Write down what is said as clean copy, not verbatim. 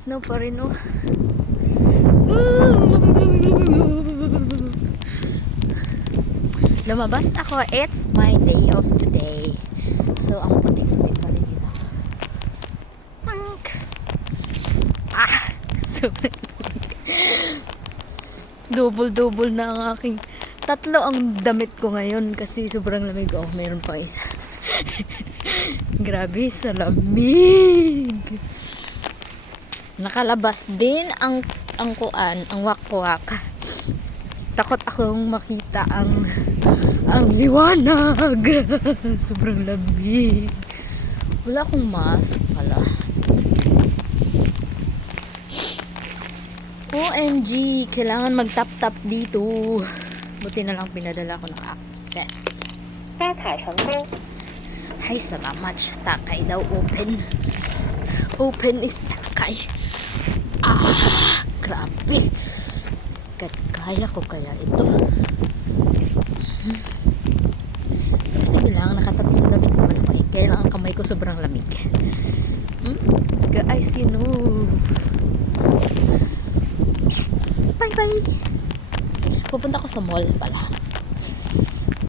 Snow pa rin, oh. Lumabas ako. It's my day off today. So, ang puti-puti pa rin yun. So, double-double na ang aking tatlo ang damit ko ngayon kasi sobrang lamig. Oh, meron pa isa. Grabe sa lamig. Nakalabas din ang kuan, ang wakwak. Takot akong makita ang liwanag. Sobrang lamig. Wala akong mask pala. OMG, kailangan mag-tap-tap dito. Buti na lang pinadala ko ng access. Ay, salamat. Takay daw, open. Open is takay. Grabe. Kaya ko kaya ito. Kasi bilang nakatatlong damit naman ako. Kaya lang ang kamay ko sobrang lamig. Guys, you know. Bye-bye. Pupunta ko sa mall pala.